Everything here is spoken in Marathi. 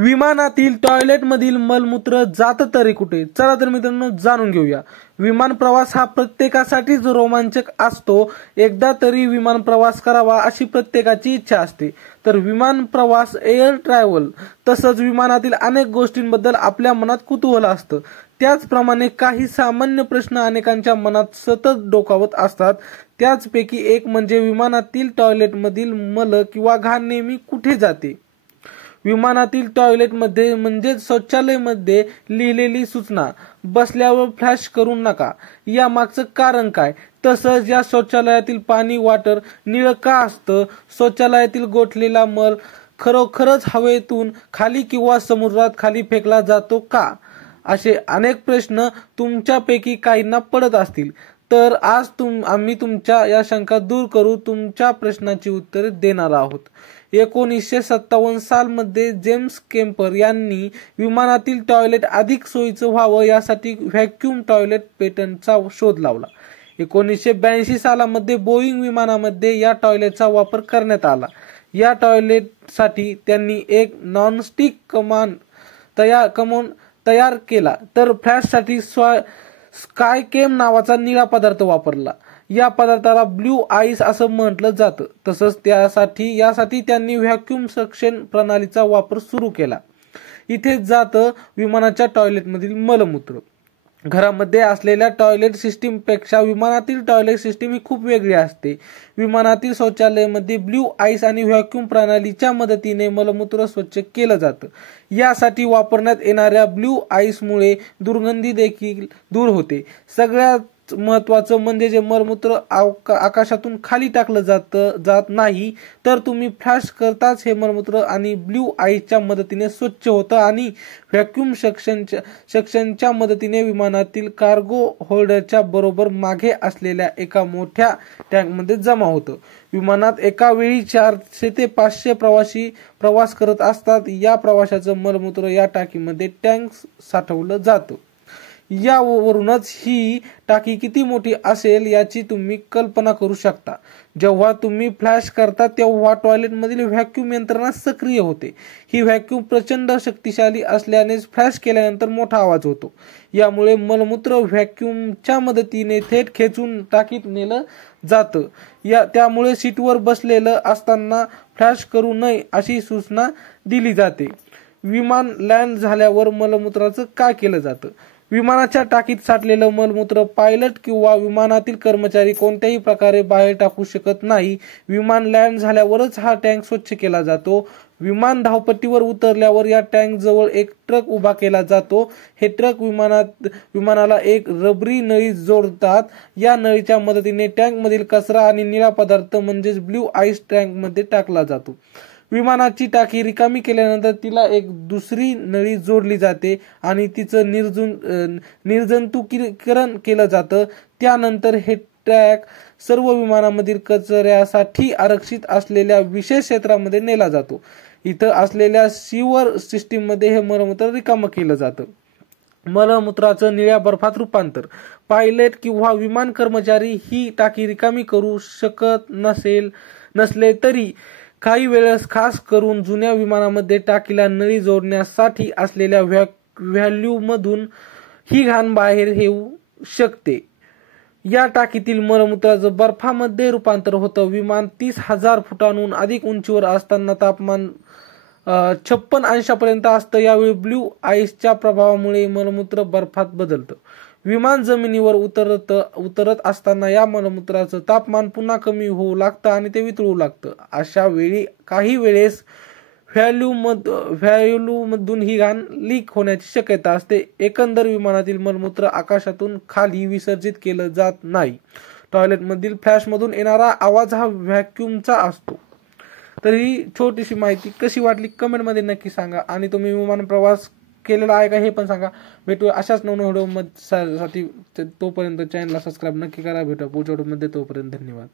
विमानातील टॉयलेटमधील मलमूत्र जात तरी कुठे? चला तर मित्रांनो जाणून घेऊया। विमान प्रवास हा प्रत्येकासाठीच रोमांचक असतो। एकदा तरी विमान प्रवास करावा अशी प्रत्येकाची इच्छा असते। तर विमान प्रवास, एअर ट्रॅव्हल तसंच विमानातील अनेक गोष्टींबद्दल आपल्या मनात कुतूहल असतं। त्याचप्रमाणे काही सामान्य प्रश्न अनेकांच्या मनात सतत डोकावत असतात। त्याचपैकी एक म्हणजे विमानातील टॉयलेटमधील मल किंवा घाण नेहमी कुठे जाते? विमानातील टॉयलेटमध्ये म्हणजेच शौचालयामध्ये लिहिलेली सूचना बसल्यावर फ्लॅश करू नका, या मागचं कारण काय? तसंच या शौचालयातील पाणी वॉटर निळं का असतं? शौचालयातील गोठलेला मल खरोखरच हवेतून खाली किंवा समुद्रात खाली फेकला जातो का? असे अनेक प्रश्न तुमच्यापैकी काहींना पडत असतील। तर आज आम्ही तुमच्या या शंका दूर करू तुमच्या प्रश्नाची उत्तरे देणार आहोत। 1957 सालमध्ये जेम्स केम्पर यांनी विमानातील टॉयलेट अधिक सोयीचं व्हावं यासाठी व्हॅक्यूम टॉयलेट पेटंटचा शोध लावला। 1982 सालामध्ये बोईंग विमानामध्ये या टॉयलेटचा वापर करण्यात आला। या टॉयलेटसाठी त्यांनी एक नॉनस्टिक कमान तयार केला, तर फ्लॅशसाठी स्कायकेम नावाचा निळा पदार्थ वापरला। या पदार्थाला ब्ल्यू आईस असं म्हटलं जातं। तसंच यासाठी त्यांनी व्हॅक्यूम सक्शन प्रणालीचा वापर सुरू केला। इथे जातं विमानाच्या टॉयलेटमधील मलमूत्र। घरामध्ये असलेल्या टॉयलेट सिस्टीमपेक्षा विमानातील टॉयलेट सिस्टीम ही खूप वेगळी असते। विमानातील शौचालयामध्ये ब्ल्यू आईस आणि व्हॅक्यूम प्रणालीच्या मदतीने मलमूत्र स्वच्छ केलं जातं। यासाठी वापरण्यात येणाऱ्या ब्ल्यू आईसमुळे दुर्गंधी देखील दूर होते। सगळ्यात महत्वाचं म्हणजे जे मलमूत्र आकाशातून खाली टाकलं जात नाही, तर तुम्ही फ्लॅश करताच हे मलमूत्र आणि ब्ल्यू आईसच्या मदतीने स्वच्छ होतं आणि व्हॅक्यूम सक्शनच्या मदतीने विमानातील कार्गो होल्डरच्या बरोबर मागे असलेल्या एका मोठ्या टँकमध्ये जमा होतं। विमानात एका वेळी 400 ते 500 प्रवासी प्रवास करत असतात। या प्रवाशाचं मलमूत्र या टाकीमध्ये टँक साठवलं जातं। यावरूनच ही टाकी किती मोठी असेल याची तुम्ही कल्पना करू शकता। जेव्हा तुम्ही फ्लॅश करता तेव्हा टॉयलेटमधील व्हॅक्यूम यंत्रणा सक्रिय होते। ही व्हॅक्यूम प्रचंड शक्तिशाली असल्याने फ्लॅश केल्यानंतर मोठा आवाज होतो। यामुळे मलमूत्र व्हॅक्यूमच्या मदतीने थेट खेचून टाकीत नेलं जातं। त्यामुळे सीटवर बसलेलं असताना फ्लॅश करू नये अशी सूचना दिली जाते। विमान लँड झाल्यावर मलमूत्राचं काय केलं जातं? विमानाच्या टाकीत साठलेलं मलमूत्र पायलट किंवा विमानातील कर्मचारी कोणत्याही प्रकारे बाहेर टाकू शकत नाही। विमान लँड झाल्यावरच हा टँक स्वच्छ केला जातो। विमान धावपट्टीवर उतरल्यावर या टँक जवळ एक ट्रक उभा केला जातो। हे ट्रक विमानाला एक रबरी नळी जोडतात। या नळीच्या मदतीने टँकमधील कचरा आणि निळा पदार्थ म्हणजेच ब्ल्यू आईस टँकमध्ये टाकला जातो। विमानाची टाकी रिकामी केल्यानंतर तिला एक दुसरी नळी जोडली जाते आणि तिचं निर्जंतुकीकरण केलं जातं। त्यानंतर हे ट्रक सर्व विमानामधील कचऱ्यासाठी आरक्षित असलेल्या विशेष क्षेत्रामध्ये नेला जातो। इथं असलेल्या सीवर सिस्टीममध्ये हे मलमूत्र रिकामं केलं जातं। मलमूत्राचं निळ्या बर्फात रूपांतर। पायलट किंवा विमान कर्मचारी ही टाकी रिकामी करू शकत नसले तरी काही वेळेस खास करून जुन्या विमानामध्ये टाकीला नळी जोडण्यासाठी असलेल्या व्हॅल्यूमधून ही घाण बाहेर येऊ शकते। या टाकीतील मलमूत्राचं बर्फामध्ये रूपांतर होतं। विमान 30,000 फुटांहून अधिक उंचीवर असताना तापमान 56 अंशापर्यंत असतं। यावेळी ब्ल्यू आईसच्या प्रभावामुळे मलमूत्र बर्फात बदलतं। विमान जमिनीवर उतरत असताना या मलमूत्राचं तापमान पुन्हा कमी होऊ लागतं आणि ते वितळू लागतं। अशा वेळी काही वेळेस व्हॅल्यूमधून ही घाण लीक होण्याची शक्यता असते। एकंदर विमानातील मलमूत्र आकाशातून खाली विसर्जित केलं जात नाही। टॉयलेटमधील फ्लॅशमधून येणारा आवाज हा व्हॅक्यूमचा असतो। तर ही छोटीशी माहिती कशी वाटली कमेंटमध्ये नक्की सांगा आणि तुम्ही विमान प्रवास केलेला आहे का हे पण सांगा। भेटूया अशाच नवीन व्हिडिओ साठी, तोपर्यंत चॅनलला सबस्क्राईब नक्की करा। भेटूया पुढच्या व्हिडिओमध्ये, तोपर्यंत धन्यवाद।